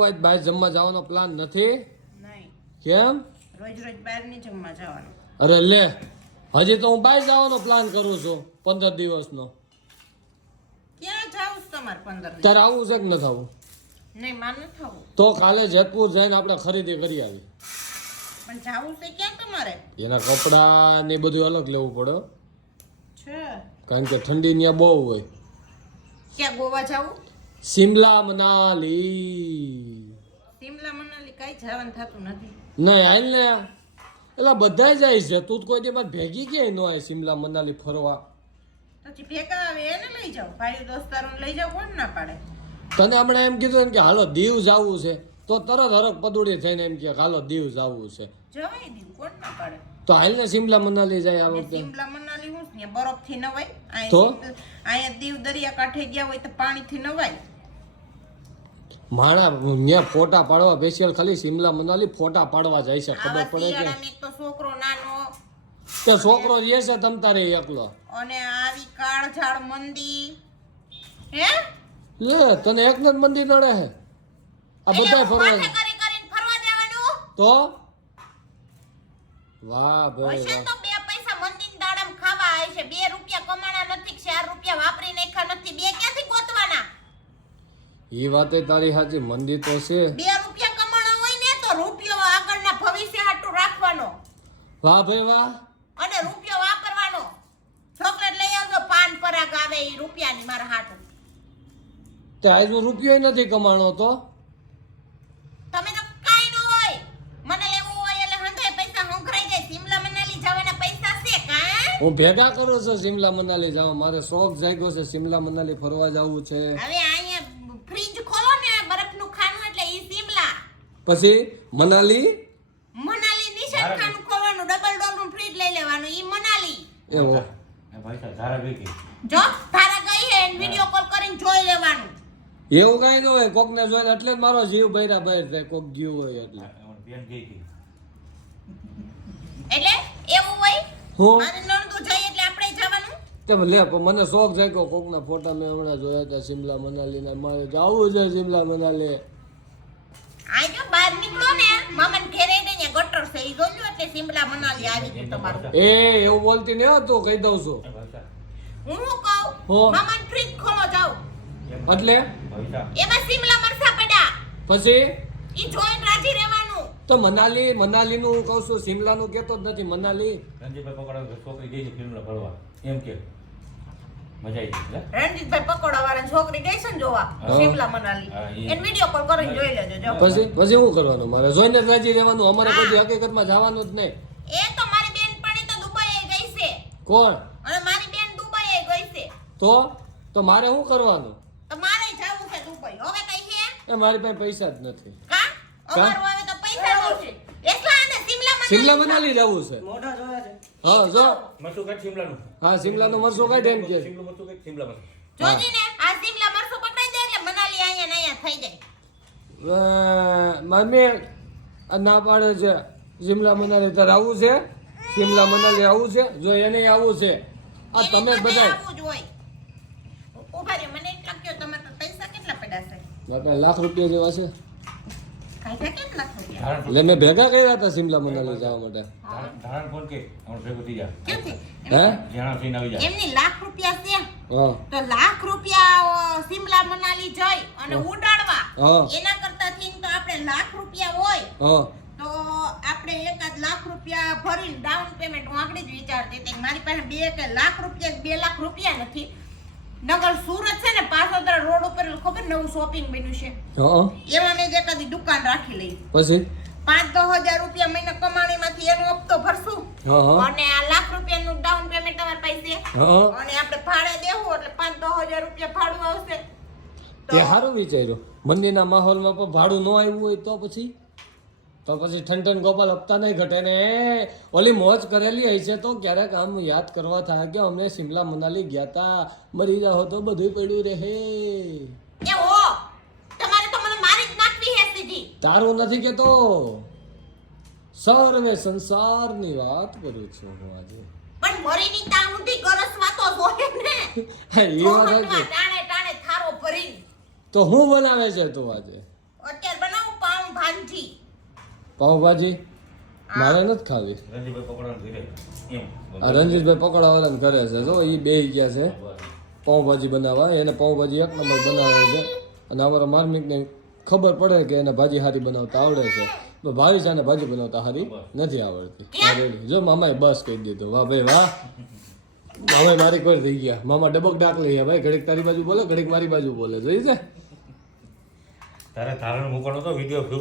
આજ બહાર જમવા જવાનો પ્લાન નથી? કેમ? રોજ રોજ બહાર નહીં જમવા જવાનું. અરે લે હજી તો હું બહાર જવાનો પ્લાન કરું છું પંદર દિવસનો. ક્યાં જાવ તમારે પંદર દિવસ? તારે આવું છે કે ન થવું? નહીં માન ન થવું. તો કાલે જેતપુર જઈને આપણે ખરીદી કરી આવી પણ જાવું છે ક્યાં તમારે? એના કપડા ને બધું અલગ લેવું પડે છે. કારણ કે ઠંડી ત્યાં બહુ હોય. ક્યાં ગોવા જાવું સિમલા મનાલી. શિમલા મનાલી કઈ જવાનું થતું નથી. નહીં આવીને ને. એટલે બધા જાય છે. તું તો કોઈ દી મારે ભેગી કે ન હોય સિમલા મનાલી ફરવા? પછી ભેગા આવે એને લઈ જાઓ. ભાઈ દોસ્તારોને લઈ જાવ કોણ ના પાડે? તને હમણાં એમ કીધું ને કે હાલો દીવ જવું છે. તો તરત હરક પદુડી થઈને એમ કે હાલો દીવ જવું છે. જવાય દીવ કોણ ના પાડે? તો હાલ ને સિમલા મનાલી જાય આ ને વખતે. શિમલા મનાલી હું બરફથી નવાય. તો? અહીંયા દીવ દરિયા કાંઠે ગયા હોય તો પાણીથી નવાય. માણા ત્યાં ફોટા પાડવા સ્પેશિયલ ખાલી સિમલા મનાલી ફોટા પાડવા જાય છે. ખબર પડે કે? તો છોકરો નાનો. તે છોકરો જે છે તમ તારે એકલો. અને આવી કાળઝાળ મંદી. હે? લે તને એક જ મંદિર નડે હે. આ બધા ફરવા કરી કરીને ફરવા દેવાનું? તો? વાહ ભાઈ વાહ તો બે પૈસા મંદિર દાડમ ખાવા હશે બે રૂપિયા કમાણા નથી ચાર રૂપિયા વાપરી નાખ્યા નથી બે ક્યાંથી ગોતવાના એ વાતે તારી સાચી મંદિર તો છે. બે રૂપિયા કમાણા હોય ને તો રૂપિયો આગળના ભવિષ્ય હાટુ રાખવાનો. વાહ ભાઈ વાહ. અને રૂપિયો વાપરવાનો. ચોકલેટ લઈ આવજો પાન પરાગ આવે એ રૂપિયાની મારા હાટુ. તે આજનો રૂપિયો નથી કમાણો તો? તમે તો કાઈ ન હોય. મને લેવું હોય એટલે હંધાય પૈસા હંકરાઈ જાય. સિમલા મનાલી જવાના પૈસા છે કા? હું ભેગા કરું છું સિમલા મનાલી જવા. મારે શોખ જાગ્યો છે સિમલા મનાલી ફરવા જવું છે. હવે અહીંયા ફ્રીજ ખોલો ને બરફનું ખાનું એટલે ઈ સિમલા પછી મનાલી? મનાલી નિશાન ખાન ખોલવાનું ડબલ ડોરનું ફ્રીજ લઈ લેવાનું ઈ મનાલી. એવો. જો ધારા વેકી જો તારા ગઈ હે વિડિયો કોલ કરીને જોઈ લેવાનું. એવું કઈ ન હોય કોક ને જોઈને એટલે જ મારો જીવ બૈરા બૈર થાય કોક જીવ હોય એટલે. એટલે એવું હોય? હું? મારે નણંદુ જાય એટલે આપણે જવાનું? તેમ લે મને શોખ જાગ્યો કોકના ફોટા મેં હમણાં જોયા હતા શિમલા મનાલી ના મારે જવું છે શિમલા મનાલી આ જો બહાર નીકળો ને મામન ઘેરે ને ગટર છે ઈ જોજો એટલે સિમલા મનાલી આવી ગયું તમારું. એ એવું બોલતી ને હતું કહી દઉં છું. હું કહું? મામન ફ્રીજ ખોલો જાવ એટલે? એમાં સિમલા મરસા પડ્યા. પછી? ઈ જોઈને રાજી રહેવાનું. તો મનાલી મનાલી નું કહું છું સિમલા નું કેતો જ નથી મનાલી. રણજીતભાઈ પકડાવ છોકરી ગઈ છે ફિલ્મ ફરવા એમ કે. મજા આવી રણજીતભાઈ પકોડા વાળા છોકરી ગઈ છે ને જોવા હા. મનાલી. એને વિડિયો કોલ કરીને જોઈ લેજો જો. પછી પછી શું કરવાનું? મારે જોઈને રાજી રહેવાનું અમારે કોઈ હકીકતમાં જવાનું જ નહીં. એ તો મારી બેનપણી તો દુબઈ ગઈ છે. કોણ? અને મારી બેન દુબઈ ગઈ છે. તો? તો મારે શું કરવાનું? તો મારે જવું છે દુબઈ. હવે કઈ છે? એ મારી પાસે પૈસા જ નથી. કા? અમારું હવે તો પૈસા નું છે. એટલા અને સિમલા મનાલી સિમલા મનાલી જવું છે. મોઢા હા જો. મરસું કાઢ શિમલાનું. હા શિમલાનું મરસું કાઢે એમ કે. શિમલું મરસું કાઢ શિમલા મરસું જોજી ને આ સિમલા મરસું પકડાઈ જાય એટલે મનાલી અહીંયા ને અહીંયા થઈ જાય. મમ્મી ના પાડે છે. સિમલા મનાલી તારે આવું છે. સિમલા મનાલી આવું છે. જો એને આવું છે. આ તમે બધે ઊભા રહ્યો મને પૈસા કેટલા પડ્યા છે લાખ રૂપિયા જેવા છે કાંઈ કેટલા રૂપિયા ધારણ એટલે મેં ભેગા કર્યા હતા સિમલા મનાલી જવા માટે. ધારણ- ફોન કે? અમારું ભેગું થઈ જા ક્યાંથી? હે? જાણા થઈને આવી જા એમની લાખ રૂપિયા છે. તો લાખ રૂપિયા સિમલા મનાલી જઈ અને ઉડાડવા. એના કરતા થઈને તો આપણે લાખ રૂપિયા હોય. તો આપણે એકાદ લાખ રૂપિયા ભરીને ડાઉન પેમેન્ટ હું આગળ જ વિચારતી હતી મારી પાસે બે કે લાખ રૂપિયા બે લાખ રૂપિયા નથી. નગર સુરત છે ને પાસોદરા રોડ ઉપર ખબર નવું શોપિંગ બન્યું છે. એમાં મેં એકાદી દુકાન રાખી લઈ. પછી? પાંચ દસ હજાર રૂપિયા મહિના કમાણી માંથી એનો હપ્તો ભરશું. અને આ લાખ રૂપિયાનું ડાઉન પેમેન્ટ તમારી પાસે. અને આપણે ભાડે દેવું એટલે પાંચ દસ હજાર રૂપિયા ભાડું આવશે. તે સારું વિચાર્યું. મંદિરના માહોલમાં પણ ભાડું ન આવ્યું હોય તો પછી? તો પછી ઠંડન ગોપાલ હપ્તા નહીં ઘટે ને. ઓલી મોજ કરેલી હોય છે તો ક્યારેક આમ યાદ કરવા થાય કે અમે શિમલા મનાલી ગયા તા. મરી જાઓ તો બધું પડ્યું રહે. તારું નથી કેતો. સર્વે સંસારની વાત કરું છું હું આજે. પણ મરીની ત્યાં ઊંધી ગરસવા તો જોહે ને. એ વાત છે ટાણે ટાણે થારો ભરી તો હું બનાવે છે તું આજે? અત્યારે ભાંજી. પાવભાજી મારે નથી ખાવી. આ રણજીતભાઈ પકોડાવાળાને ઘરે છે. જો એ બે ગયા છે. પાઉંભાજી બનાવવા. એને પાઉંભાજી એક નંબર બનાવે છે. અને અમારા માર્મિકને ખબર પડે કે એને ભાજી હારી બનાવતા આવડે છે. તો ભાઈ સાને ભાજી બનાવતા હારી નથી આવડતી. જો મામાએ બસ કહી દીધું. વાહ ભાઈ વાહ. મામા મારી કોઈ થઈ ગયા. મામા ડબક ડાક લઈ ગયા. ભાઈ ઘડીક તારી બાજુ બોલે ઘડીક મારી બાજુ બોલે. જોઈ છે? તારે ધારણ મૂકવાનો તો વીડિયો